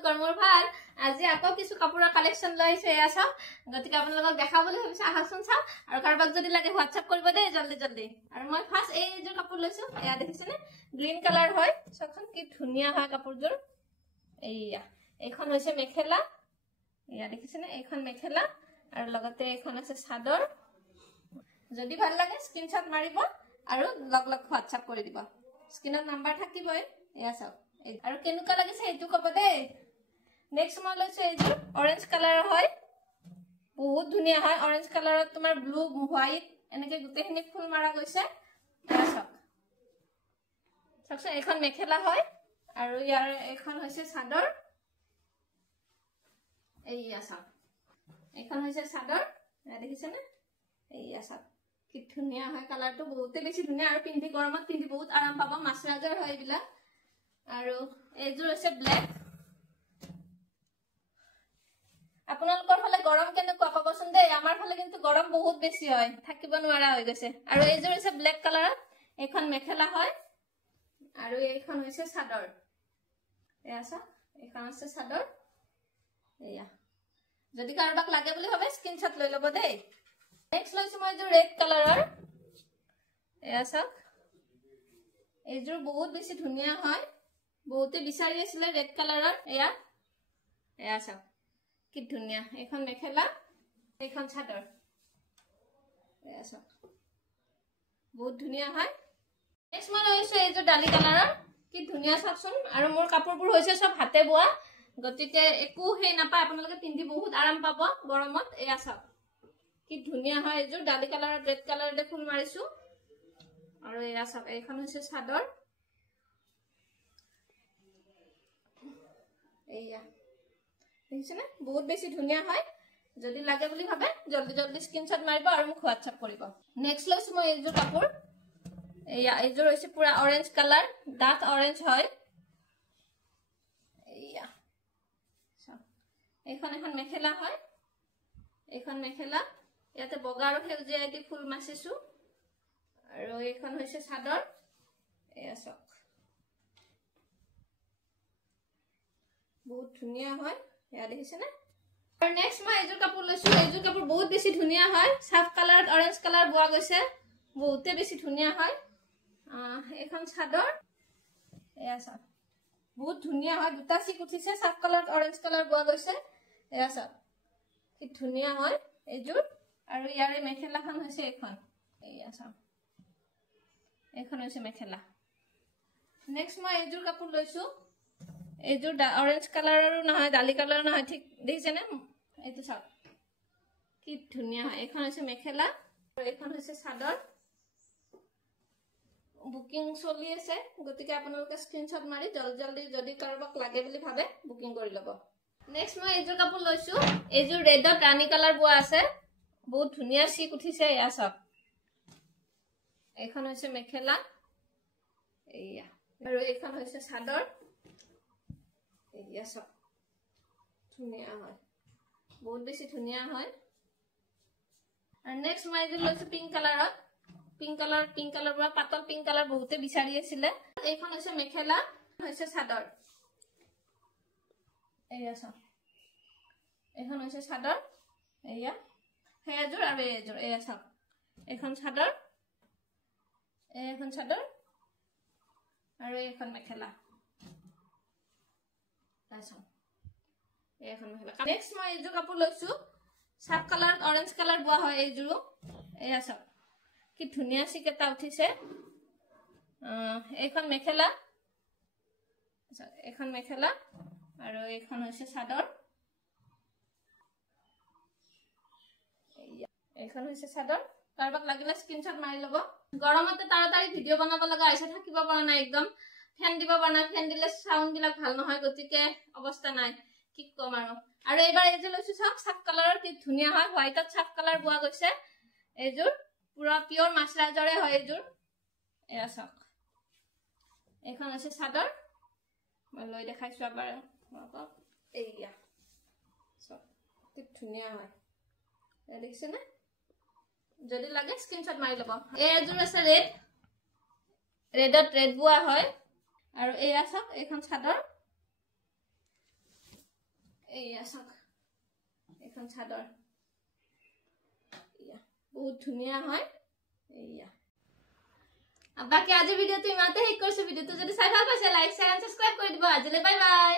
আপোনালোকৰ মোৰ ভাল আজি আকৌ কিছু কাপোৰৰ কালেকচন লৈ আহিছো এয়া চাওক গতিকে আপোনালোকক দেখাব বুলি ভাবিছো আহাচোন চাওক আৰু কাৰোবাক যদি লাগে হোৱাটছআপ কৰিব দেই জলদি জলদি আৰু মই ফাৰ্স্ট এইযোৰ কাপোৰ লৈছো এয়া দেখিছেনে গ্ৰীন কালাৰ হয় চাওকচোন কি ধুনীয়া হয় কাপোৰযোৰ এইয়া এইখন হৈছে মেখেলা এয়া দেখিছেনে এইখন মেখেলা আৰু লগতে এইখন আছে চাদৰ যদি ভাল লাগে স্ক্ৰিনশ্বট মাৰিব আৰু লগ লগ হোৱাটছআপ কৰি দিব স্ক্ৰিনত নাম্বাৰ থাকিবই এয়া চাওক আৰু কেনেকুৱা লাগিছে এইটো কব দেই নেক্সট মই লৈছো এইযোৰ অৰেঞ্জ কালাৰৰ হয় বহুত ধুনীয়া হয় অৰেঞ্জ কালাৰত তোমাৰ ব্লু হোৱাইট এনেকে গুটেখিনি ফুল মাৰা গৈছে এয়া চাওক চাওকচোন এইখন মেখেলা হয় আৰু ইয়াৰ এইখন হৈছে চাদৰ এইয়া চাওক এইখন হৈছে চাদৰ দেখিছেনে এইয়া চাওক কি ধুনীয়া হয় কালাৰটো বহুতে বেছি ধুনীয়া আৰু পিন্ধি গৰমত পিন্ধি বহুত আৰাম পাব মাছৰাজৰ হয় এইবিলাক আৰু এইযোৰ হৈছে ব্লেক আপোনালোকৰ ফালে গৰম কেনেকুৱা কবচোন দেই আমাৰ ফালে কিন্তু গৰম বহুত বেছি হয় থাকিব নোৱাৰা হৈ গৈছে আৰু এইযোৰ হৈছে ব্লেক কালাৰত এইখন মেখেলা হয় আৰু এইখন হৈছে চাদৰ এয়া চাওক এইখন আছে চাদৰ এয়া যদি কাৰোবাক লাগে বুলি ভাবে স্ক্ৰিনশ্বট লৈ ল'ব দেই নেক্সট লৈছো মই এইযোৰ ৰেড কালাৰৰ এয়া চাওক এইযোৰ বহুত বেছি ধুনীয়া হয় বহুতে বিচাৰি আছিলে ৰেড কালাৰৰ এয়া চাওক কি ধুনীয়া এইখন মেখেলা এইখন চাদৰ এয়া চাওক বহুত ধুনীয়া হয় নেক্সট মই লৈছো এইযোৰ ডালি কালাৰৰ কি ধুনীয়া চাওকচোন আৰু মোৰ কাপোৰবোৰ হৈছে সব হাতে বোৱা গতিকে একো হেই নাপায় আপোনালোকে পিন্ধি বহুত আৰাম পাব গৰমত এয়া চাওক কি ধুনীয়া হয় এইযোৰ ডালি কালাৰত ৰেড কালাৰতে ফুল মাৰিছো আৰু এয়া চাওক এইখন হৈছে চাদৰ এইয়া দেখিছেনে বহুত বেছি ধুনীয়া হয় যদি লাগে বুলি ভাবে জলদি জলদি স্ক্ৰিনশ্বট মাৰিব আৰু মোক হোৱাটছআপ কৰিব নেক্সট লৈছো মই এইযোৰ কাপোৰ এইযোৰ হৈছে পুৰা অৰেঞ্জ কালাৰ ডাৰ্ক অৰেঞ্জ হয় এইয়া এইখন এখন মেখেলা হয় এইখন মেখেলা ইয়াতে বগা আৰু সেউজীয়া এটি ফুল মাছিছো আৰু এইখন হৈছে চাদৰ এয়া চাওক বহুত ধুনীয়া হয় এয়া দেখিছেনে আৰু নেক্সট মই এইযোৰ কাপোৰ লৈছো এইযোৰ কাপোৰ বহুত বেছি ধুনীয়া হয় সাফ কালাৰত অৰেঞ্জ কালাৰ বোৱা গৈছে বহুতে বেছি ধুনীয়া হয় এইখন চাদৰ এয়া চাওক বহুত ধুনীয়া হয় দুটা চিক উঠিছে সাফ কালাৰত অৰেঞ্জ কালাৰ বোৱা গৈছে এয়া চাওক কি ধুনীয়া হয় এইযোৰ আৰু ইয়াৰে মেখেলাখন হৈছে এইখন এয়া চাওক এইখন হৈছে মেখেলা নেক্সট মই এইযোৰ কাপোৰ লৈছো এইযোৰ অৰেঞ্জ কালাৰৰো নহয় ডালি কালাৰ নহয় ঠিক দেখিছেনে এইটো চাওক কি ধুনীয়া হয় এইখন হৈছে মেখেলা আৰু এইখন হৈছে চাদৰ বুকিং চলি আছে গতিকে আপোনালোকে স্ক্ৰিনশ্বট মাৰি জলদি জলদি যদি কাৰোবাক লাগে বুলি ভাবে বুকিং কৰি ল'ব নেক্সট মই এইযোৰ কাপোৰ লৈছো এইযোৰ ৰেডত ৰাণী কালাৰ বোৱা আছে বহুত ধুনীয়া চিক উঠিছে এয়া চাওক এইখন হৈছে মেখেলা এইয়া আৰু এইখন হৈছে চাদৰ এইয়া চাওক ধুনীয়া হয় বহুত বেছি ধুনীয়া হয় আৰু নেক্সট মই এইযোৰ লৈছো পিংক কালাৰত পিংক কালাৰ পৰা পাতল পিংক কালাৰ বহুতে বিচাৰি আছিলে এইখন হৈছে মেখেলা হৈছে চাদৰ এয়া চাওক এইখন হৈছে চাদৰ এয়া সেইযোৰ আৰু এইযোৰ এয়া চাওক এইখন চাদৰ আৰু এইখন মেখেলা নেক্সট মই এইযোৰ কাপোৰ লৈছো সাফ কালাৰত অৰেঞ্জ কালাৰ বোৱা হয় এইযোৰো এয়া চাওক কি ধুনীয়া চিক এটা উঠিছে এইখন মেখেলা আৰু এইখন হৈছে চাদৰ এইখন হৈছে চাদৰ কাৰোবাক লাগিলে স্ক্ৰিনশ্বট মাৰি ল'ব গৰমতে তাড়াতাড়ি ভিডিঅ' বনাব লগা হৈছে থাকিব পৰা নাই একদম ফেন দিব পৰা নাই ফেন দিলে সাউণ্ড বিলাক ভাল নহয় গতিকে অৱস্থা নাই কি কম আৰু এইবাৰ এই যে লৈছো চাওক সাফ কালাৰৰ কি ধুনীয়া হয় হোৱাইটত সাফ কালাৰ বোৱা গৈছে এইযোৰ পুৰা পিয়ৰ মাছৰাজৰে হয় এইযোৰ এয়া চাওক এইখন হৈছে চাদৰ মই লৈ দেখাইছো এবাৰ এইয়া চাওক কি ধুনীয়া হয় দেখিছেনে যদি লাগে স্ক্ৰিনশ্বট মাৰি ল'ব এইযোৰ আছে ৰেডত ৰেড বোৱা হয় আৰু এয়া চাওক এইখন চাদৰ এইয়া চাওক এখন চাদৰ এইয়া বহুত ধুনীয়া হয় এইয়া বাকি আজি ভিডিওটো ইমানতে শেষ কৰিছো ভিডিওটো যদি চাই ভাল পাইছে লাইক শেয়াৰ এণ্ড সাবস্ক্ৰাইব কৰি দিব আজিলৈ বাই বাই